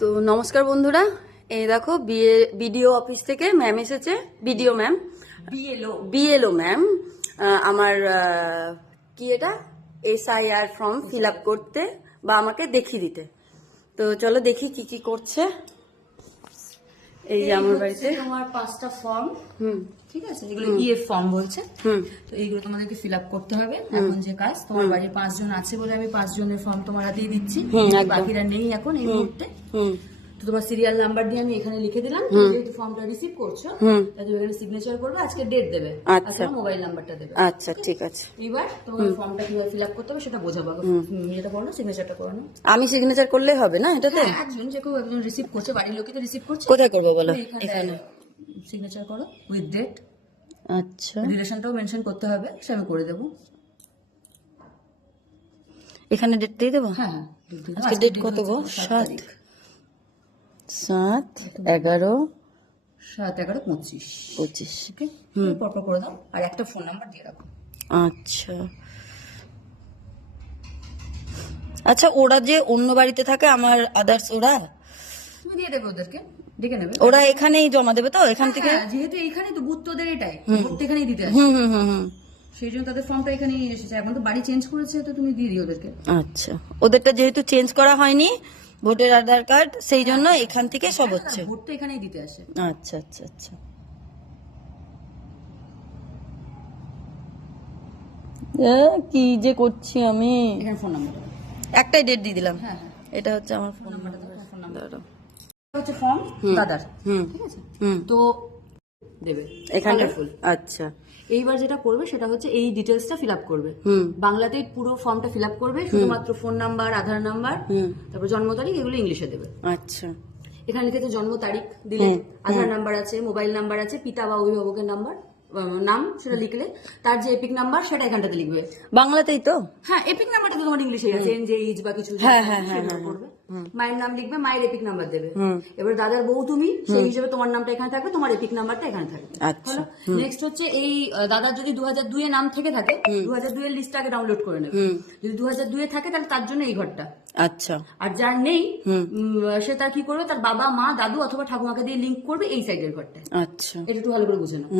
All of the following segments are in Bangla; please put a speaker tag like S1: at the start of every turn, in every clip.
S1: তো নমস্কার বন্ধুরা। এই দেখো বিএ বিডিও অফিস থেকে ম্যাম এসেছে। BDO ma'am
S2: BLO.
S1: BLO ma'am আমার কি এটা? এসআইআর ফর্ম ফিল আপ করতে বা আমাকে দেখিয়ে দিতে। তো চলো দেখি কি কি করছে। এই যে আমার বাড়িতে।
S2: তোমার পাঁচটা ফর্ম
S1: হুম।
S2: ঠিক আছে? এগুলো ইএফ ফর্ম বলছে।
S1: হুম।
S2: তো এইগুলো তোমাদেরকে ফিল আপ করতে হবে। এখন যে কাজ তোমার বাড়ির পাঁচজন আছে বলে আমি পাঁচজনের ফর্ম তোমার হাতেই দিচ্ছি। বাকিরা নেই এখন এই মুহূর্তে।
S1: হুম।
S2: তো তোমার সিরিয়াল নাম্বার দিয়ে আমি এখানে লিখে দিলাম তুমি যেহেতু ফর্মটা রিসিভ করছ তাই তুমি এখানে সিগনেচার করবে আজকে ডেট দেবে
S1: আচ্ছা।
S2: মোবাইল নাম্বারটা দেবে।
S1: আচ্ছা ঠিক আছে।
S2: এবার তোমার ফর্মটা কীভাবে ফিল আপ করতে হবে সেটা বোঝাবো। যেটা করো সিগনেচারটা করো না।
S1: আমি সিগনেচার করলেই হবে না এটাতে?
S2: হ্যাঁ, একজন যে কেউ একজন রিসিভ করছে বাড়ির লোকই তো রিসিভ করছে।
S1: কোথায় করব বলো?
S2: এখানে। সিগনেচার করো উইথ ডেট
S1: আচ্ছা।
S2: রিলেশনটাও মেনশন করতে হবে সে আমি করে দেবো।
S1: এখানে ডেট দিয়ে দেবো?
S2: হ্যাঁ হ্যাঁ
S1: আজকে ডেট কত গো?
S2: সাত
S1: সাত এগারো।
S2: সাত এগারো পঁচিশ।
S1: পঁচিশ
S2: ওকে। পরপর করে দাও আর একটা ফোন নাম্বার দিয়ে রাখো।
S1: আচ্ছা। আচ্ছা ওরা যে অন্য বাড়িতে থাকে আমার আদার্স ওরা?
S2: তুমি দিয়ে দেবে ওদেরকে ডেকে নেবে।
S1: ওরা এখানেই জমা দেবে তো এখান থেকে?
S2: হ্যাঁ, যেহেতু এইখানে তো বুথ তোদের এটাই ভোট এখানেই দিতে আসে
S1: হুম হুম হুম হুম।
S2: সেই জন্য তাদের ফর্মটা এখানেই এসেছে। এখন তো বাড়ি চেঞ্জ করেছে তো তুমি দিয়ে দিও ওদেরকে।
S1: আচ্ছা। ওদেরটা যেহেতু চেঞ্জ করা হয়নি ভোটের আধার কার্ড সেই জন্য এখান থেকে সব হচ্ছে।
S2: ভোট তো এখানেই দিতে আসে।
S1: আচ্ছা আচ্ছা আচ্ছা। কি যে করছি আমি?
S2: এখানে ফোন নাম্বার
S1: একটাই ডেট দিয়ে দিলাম।
S2: হ্যাঁ হ্যাঁ।
S1: এটা হচ্ছে আমার ফোন
S2: নাম্বার ফোন নাম্বার হচ্ছে ফর্ম দাদার।
S1: হুম
S2: ঠিক আছে?
S1: হুম।
S2: তো দেবে।
S1: এখানে?
S2: Colourful।
S1: আচ্ছা।
S2: এইবার যেটা করবে সেটা হচ্ছে এই ডিটেলসটা ফিল আপ করবে।
S1: হুম।
S2: বাংলাতেই পুরো ফর্মটা ফিল আপ করবে শুধুমাত্র ফোন নাম্বার আধার নাম্বার তারপর জন্ম তারিখ এগুলো ইংলিশে দেবে।
S1: আচ্ছা।
S2: এখানে লিখেছে জন্ম তারিখ দিলে আধার নাম্বার আছে মোবাইল নাম্বার আছে পিতা বা অভিভাবকের নাম্বার নাম সেটা লিখলে তার যে এপিক নাম্বার সেটা এখানটাতে লিখবে।
S1: বাংলাতেই তো?
S2: হ্যাঁ এপিক নাম্বারটা তো তোমার ইংলিশে আছে এন জে ইজ বা কিছু
S1: হ্যাঁ, হ্যাঁ, হ্যাঁ,
S2: করবে। মায়ের নাম লিখবে মায়ের এপিক নাম্বার দেবে। এবার দাদার বউ তুমি সেই হিসেবে তোমার নামটা এখানে থাকবে তোমার এপিক নাম্বারটা এখানে থাকবে।
S1: আচ্ছা।
S2: নেক্সট হচ্ছে এই দাদার যদি দু হাজার দুই নাম থেকে থাকে দু হাজার দুই এর লিস্ট আগে ডাউনলোড করে নেবে। যদি দু হাজার দুই থাকে তাহলে তার জন্য এই ঘরটা।
S1: আচ্ছা।
S2: আর যার নেই সে তার কি করবে? তার বাবা মা দাদু অথবা ঠাকুমাকে দিয়ে লিঙ্ক করবে এই সাইডের ঘরটা
S1: আচ্ছা।
S2: এটা একটু ভালো করে বুঝে নাও।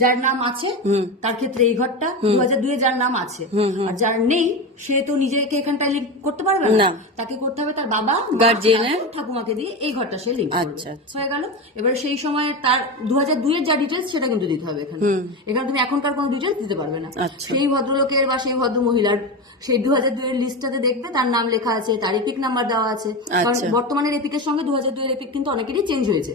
S2: যার নাম আছে তার ক্ষেত্রে এই ঘরটা দু হাজার দুয়ে যার নাম আছে। আর যার নেই সে তো নিজেকে এখানটায় লিঙ্ক করতে পারবে
S1: না।
S2: না। তাকে করতে হবে তার বাবা গার্জিয়ানের? ঠাকুমাকে দিয়ে এই ঘরটা সে লিঙ্ক
S1: আচ্ছা, আচ্ছা।
S2: হয়ে গেল এবার সেই সময় তার দু হাজার দুইয়ের যা ডিটেলস সেটা কিন্তু দিতে হবে এখানে এখানে তুমি এখনকার কোনো ডিটেলস দিতে পারবে না
S1: আচ্ছা।
S2: সেই ভদ্রলোকের বা সেই ভদ্র মহিলার সেই দু হাজার দুইয়ের লিস্টটাতে দেখবে তার নাম লেখা আছে তার এপিক নাম্বার দেওয়া আছে কারণ
S1: আচ্ছা।
S2: বর্তমানের এপিকের সঙ্গে দু হাজার দুইয়ের এপিক কিন্তু অনেকেরই চেঞ্জ হয়েছে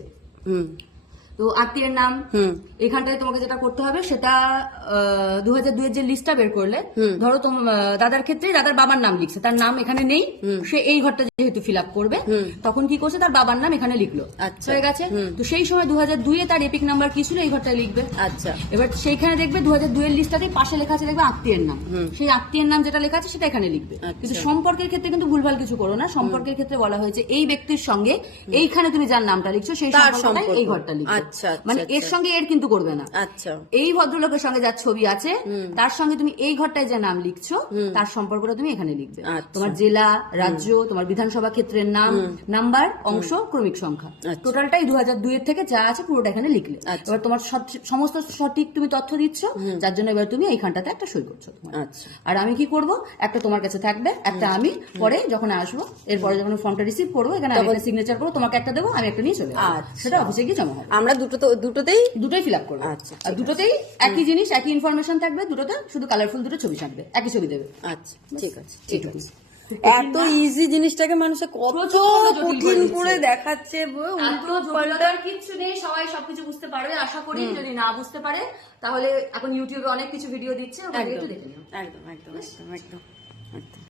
S2: তো আত্মীয়ের নাম
S1: হুম।
S2: এখানটায় তোমাকে যেটা করতে হবে সেটা দু হাজার যে লিস্টটা বের করলে ধরো দাদার ক্ষেত্রে দাদার বাবার নাম লিখছে তার নাম এখানে নেই সে এই ঘরটা যেহেতু ফিল আপ করবে তখন কি করছে তার বাবার নাম এখানে লিখলো।
S1: আচ্ছা।
S2: হয়ে গেছে? তো সেই সময় দু হাজার দুইয়ে তার এপিক নাম্বার কি ছিল এই ঘরটায় লিখবে।
S1: আচ্ছা।
S2: এবার সেইখানে দেখবে দু হাজার দুইয়ের লিস্টটাতে পাশে লেখা আছে দেখবে আত্মীয়ের নাম।
S1: হুম।
S2: সেই আত্মীয়ের নাম যেটা লেখা আছে সেটা এখানে লিখবে।
S1: আচ্ছা।
S2: কিন্তু সম্পর্কের ক্ষেত্রে কিন্তু ভুলভাল কিছু করো না। সম্পর্কের ক্ষেত্রে বলা হয়েছে এই ব্যক্তির সঙ্গে এইখানে তুমি যার নামটা লিখছো সেই সম্পর্কটাই এই ঘরটা লিখবে।
S1: আচ্ছা, আচ্ছা,
S2: মানে এর
S1: আচ্ছা।
S2: সঙ্গে এর কিন্তু করবে না।
S1: আচ্ছা।
S2: এই ভদ্রলোকের সঙ্গে যার ছবি আছে তার সঙ্গে তুমি এই ঘরটায় যে নাম লিখছো তার সম্পর্কটা তুমি এখানে লিখবে।
S1: আচ্ছা।
S2: তোমার জেলা রাজ্য তোমার বিধানসভা ক্ষেত্রের নাম নাম্বার অংশ ক্রমিক সংখ্যা। টোটালটাই দু হাজার দুইয়ের থেকে যা আছে পুরোটা এখানে লিখলে। এবার তোমার সমস্ত সঠিক তুমি তথ্য দিচ্ছ যার জন্য এবার তুমি এইখানটাতে একটা সই করছ
S1: আচ্ছা।
S2: আর আমি কি করব? একটা তোমার কাছে থাকবে একটা আমি পরে যখন আসব এরপরে যখন ফর্মটা রিসিভ করব এখানে আমি সিগনেচার করব তোমাকে একটা দেবো আমি একটা নিয়ে চলে। সেটা অফিসে গিয়ে জমা হবে।
S1: আমরা দুটো তো দুটোতেই?
S2: দুটোই ফিল আপ করবে।
S1: আচ্ছা,
S2: আর দুটোতেই একই জিনিস একই ইনফরমেশন থাকবে দুটোতে শুধু কালারফুল দুটো ছবি থাকবে একই ছবি দেবে।
S1: আচ্ছা ঠিক আছে ঠিক আছে। এত ইজি জিনিসটাকে মানুষে কত কঠিন করে দেখাচ্ছে
S2: কিচ্ছু নেই সবাই সবকিছু বুঝতে পারবে। আশা করি যদি না বুঝতে পারে তাহলে এখন ইউটিউবে অনেক কিছু ভিডিও দিচ্ছে
S1: একদম একদম একদম একদম।